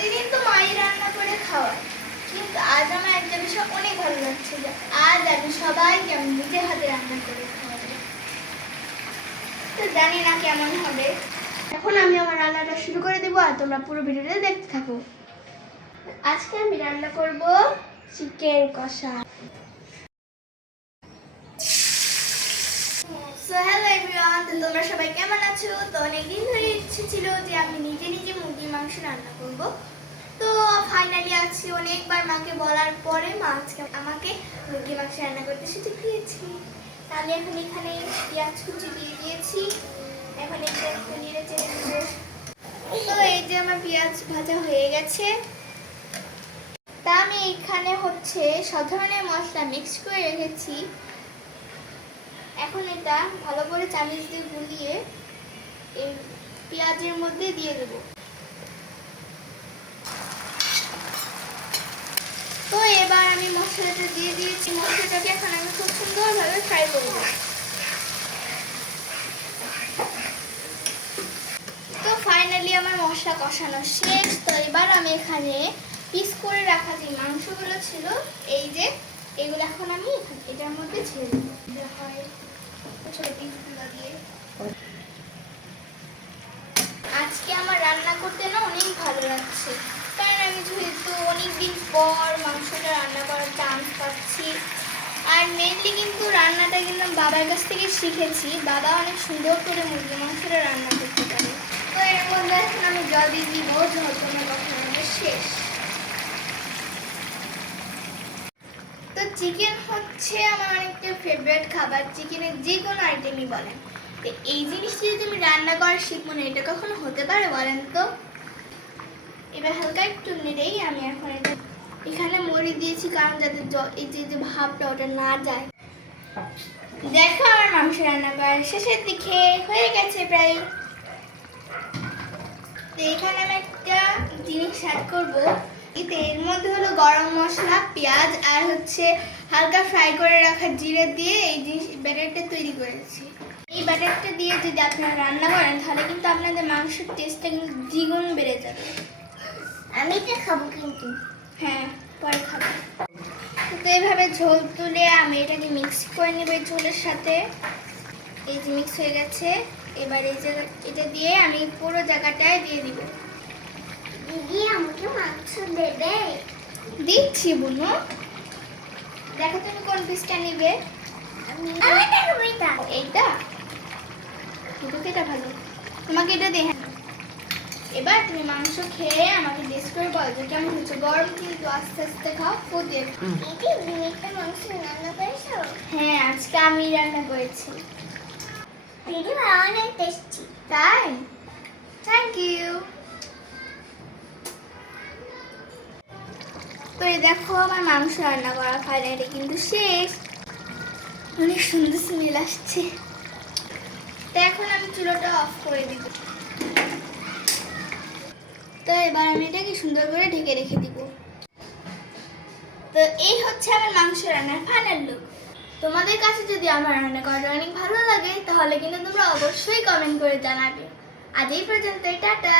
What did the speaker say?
প্রতিদিন তো মাই রান্না করে খাওয়ায়, কিন্তু আজ আমার একটা বিষয় অনেক ভালো লাগছে যে আজ আমি সবাইকে আমি নিজের হাতে রান্না করে খাওয়াবো। তো জানি না কেমন হবে। এখন আমি আমার রান্নাটা শুরু করে দেবো আর তোমরা পুরো ভিডিওটা দেখতে থাকো। আজকে আমি রান্না করব চিকেন কষা। সো হ্যালো এভরিওয়ান, তোমরা সবাই কেমন আছো? তো অনেকদিন ধরে ইচ্ছে ছিল যে আমি নিজে নিজে মুরগির মাংস রান্না করব। তো ফাইনালি আজকে অনেকবার মাকে বলার পরে মা আজকে আমাকে মুরগির মাংস রান্না করতে শিখে দিয়েছি। আমি এখন এখানে পেঁয়াজ কুচি দিয়ে দিয়েছি। এখন এটা একটু নেড়ে চেড়ে দেবো। তো এই যে আমার পেঁয়াজ ভাজা হয়ে গেছে। তা আমি এখানে সব ধরনের মশলা মিক্স করে রেখেছি। এখন এটা ভালো করে চামচ দিয়ে গুলিয়ে এই পেঁয়াজের মধ্যে দিয়ে দেব। তো এবার আমি মশলাটা দিয়ে দিয়েছি। মশলাটাকে এখন আমি খুব সুন্দরভাবে ফ্রাই করব। তো ফাইনালি আমার মশলা কষানো শেষ। তো এবার আমি এখানে পিস করে রাখা যে মাংসগুলো ছিল, এই যে এগুলো এখন আমি এটার মধ্যে ছেড়ে দেবো। হয় ছোট পিসগুলো দিয়ে। আজকে আমার রান্না করতে না অনেক ভালো লাগছে, কারণ আমি যেহেতু অনেকদিন পর মাংসটা রান্না করার চান্স পাচ্ছি। আর মেনলি কিন্তু রান্নাটা কিন্তু বাবার কাছ থেকে শিখেছি। বাবা অনেক সুন্দর করে মুরগি মাংসটা রান্না করতে পারে। তো এর মধ্যে এখন আমি জল দিয়ে দিব। জল তোমার কখনো শেষ। তো চিকেন আমার অনেকটা ফেভারিট খাবার। চিকেনের যে কোনো আইটেমই বলেন। তো এই জিনিসটা যদি আমি রান্না করা শিখবো না, এটা কখনো হতে পারে বলেন তো? এবার হালকা একটু নেড়েই আমি এখন এটা এখানে মরিচ দিয়েছি, কারণ যাতে এই যে ভাবটা ওটা না যায়। দেখো আমার মাংস রান্না করার শেষের দিকে হয়ে গেছে প্রায়। তো এখানে আমি একটা জিনিস অ্যাড করবো। এর মধ্যে হলো গরম মশলা, পেঁয়াজ আর হালকা ফ্রাই করে রাখা জিরে দিয়ে এই জিনিস ব্যাটারটা তৈরি করেছি। এই ব্যাটারটা দিয়ে যদি আপনারা রান্না করেন তাহলে কিন্তু আপনাদের মাংসের টেস্টটা কিন্তু দ্বিগুণ বেড়ে যাবে। আমি এটা খাবো কিন্তু। হ্যাঁ, পরে খাবো। তো এইভাবে ঝোল তুলে আমি এটাকে মিক্স করে নেব এই ঝোলের সাথে। এই যে মিক্স হয়ে গেছে। এবার এই যে এটা দিয়ে আমি পুরো জায়গাটায় দিয়ে দিব। দিদি আমাকে মাংস দেবে? দিচ্ছি বুনু। দেখো তুমি কোন পিসটা নিবে? এইটা এটা ভালো, তোমাকে এটা দে। এবার তুমি মাংস খেয়ে আমাকে টেস্ট করে বলো যে কেমন হচ্ছে। গরম কিন্তু আস্তে আস্তে খাও, ফুটিয়ে। মাংস রান্না করেছো? হ্যাঁ, আজকে আমি রান্না করেছি। অনেক টেস্টি। তাই? Thank you. তো এই দেখো আমার মাংস রান্না করা ফাইনালি কিন্তু শেষ। অনেক সুন্দর স্মেল আসছে। তো এখন আমি চুলাটা অফ করে দিব। তো এবার আমি এটাকে সুন্দর করে ঢেকে রেখে দিব। তো এই আমার মাংস রান্নার ফাইনাল লুক। তোমাদের কাছে যদি আমার রান্না করাটা অনেক ভালো লাগে তাহলে কিন্তু তোমরা অবশ্যই কমেন্ট করে জানাবে। আজ এই পর্যন্ত, টাটা।